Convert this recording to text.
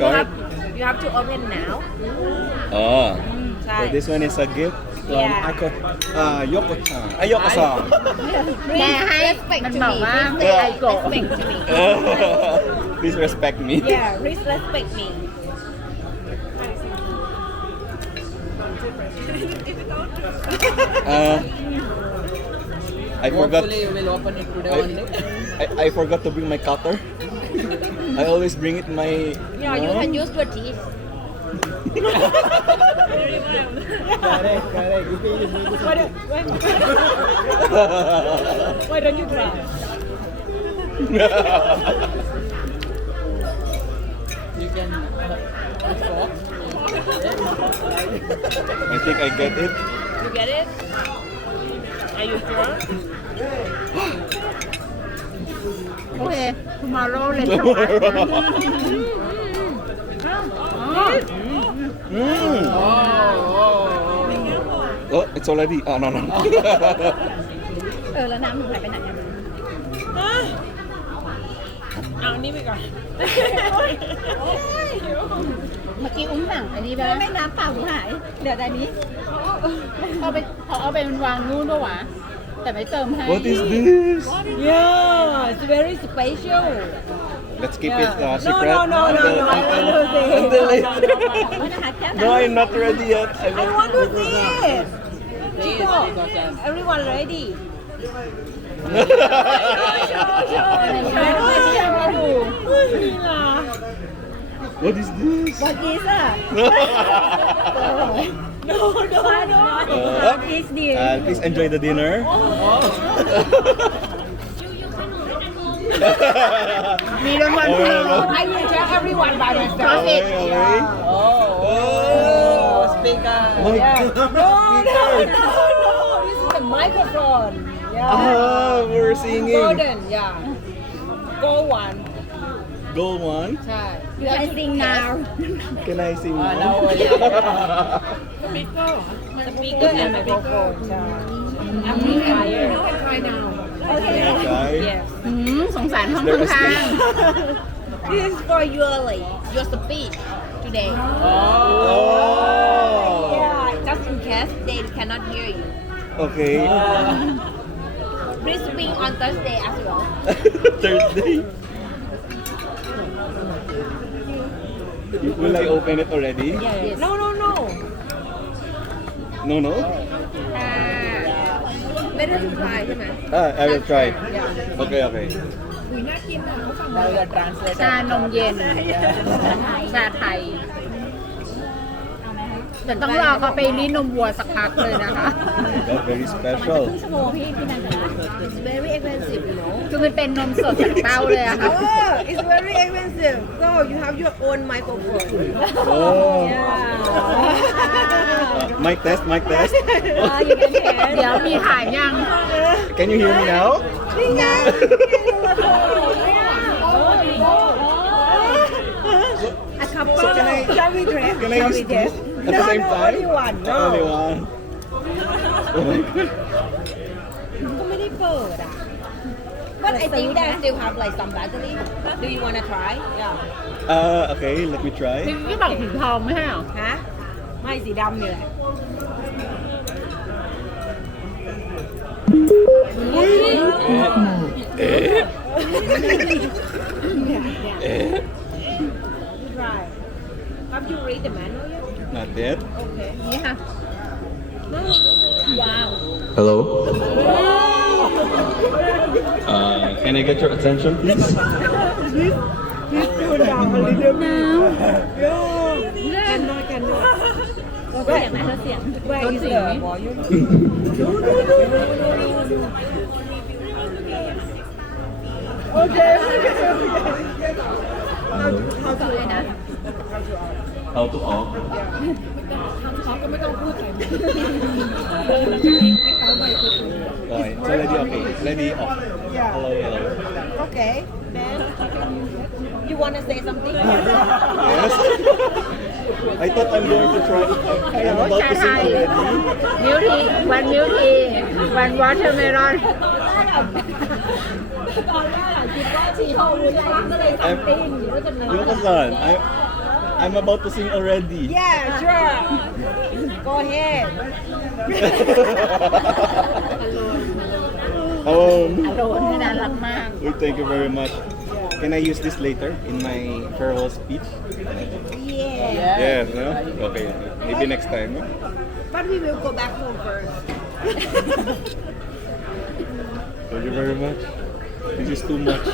card. You have to open now. Oh. ใช่ So this one is a gift from Yeah. Yoko-san. Yoko-san. แม่ให้ respect มัน to บอก me ว่า please ไอโกะ respect to me Please respect me. yeah please respect me Uh, I forgot. Hopefully you will open it today only. I forgot to bring my cutter. I always bring it in my. yeah you can use your teeth why don't you try You can fork. I think I get it. you get it are you sure โอเค tomorrow เลยค่ะ Mm. Oh, it's already. Oh no no. แล้วน้ำหนูหายไปไหนอะ เอานี่ไปก่อน เมื่อกี้อุ้มสั่งอันนี้ไปแล้วไม่น้ำเปล่าหนูหายเดี๋ยวแต่นี้เอาไปมันวางนู่นปะวะแต่ไม่เติมให้ What is this? yeah it's very special Let's keep it No, secret. no, no, no, no, I want to see it. Until it. นะคะแก้ว No, I'm not ready yet. I want to see it Please, Chico Yoko-san. everyone ready นี่ล่ะ What is this? What is it no no no What is this Please enjoy the dinner. We don't want to know I will tell everyone by myself Okay, okay. Oh, speaker. My Yeah. God. No, no, no, no. This is the microphone. Yeah. Ah, we're singing. Golden. Yeah. Gold one. Gold one. ใช่ You can sing now Can I sing? Ah, now? now only. Speaker and microphone. ใช่ Amplifier. You can try now. Can I try? Yes. สงสารห้อง There is ข้าง This is for your speech today. Oh. Yeah. Just in case they cannot hear you. Okay. Please speak on Thursday as well. Thursday. Will I open it already? Yes. No, no, no. No, no. Better to try ใช่ไหม I will try. Okay, okay. Now you are translator. ๆชานมเย็น ชาไทยแต่ต้องรอเขาไปรีดนมวัวสักพักเลยนะคะ Oh my God, very special. ชั่วโมงพี่นันทนา It's very expensive, you know. คือมันเป็นนมสดจากเต้าเลยอะค่ะ Oh, it's very expensive. So you have your own microphone. Oh. Yeah. Mic test, mic test. You can hear. เดี๋ยวมีถ่ายยัง Can you hear me now? A couple. So can I- Shall we dress? Can I Shall use we two dress? at the same time? Only one. No. Only one. Oh my God. ก็ไม่ได้เปิดอ่ะ But I think that still have like some battery. Do you wanna try? Yeah. Okay, let me try. พี่บอกถึงทองไม่ใช่เหรอ ฮะ ไม่สีดำนี่แหละ Try. Have you read the manual yet? Not yet. Okay. นี่ค่ะ ว้าว Hello. Can I get your attention, please? Cannot. Cannot. เสียงไหมเสียง Where is the volume? Okay. How to เลยนะ How to off? เขาก็ไม่ต้องพูดใส่ Right. So ready, okay. Ready, off. Yeah. Hello, hello. Okay. Then you wanna say something? Yes. I thought I'm going to try. I'm about to sing already. มิลทีวันมิลทีวันวอเตอร์เมลอน ตอนแรกคิดว่าชีโฮรู้จะรักก็เลยสั่งติ้งว่าจะเนื้อ Yoko-san, I'm about to sing already. Yeah, sure. Go ahead. อโรนนี่น่ารักมาก Well, thank you very much. Can I use this later in my farewell speech? Yeah. Yes, no? Okay, maybe next time. No? But we will go back home first. Thank you very much. This is too much.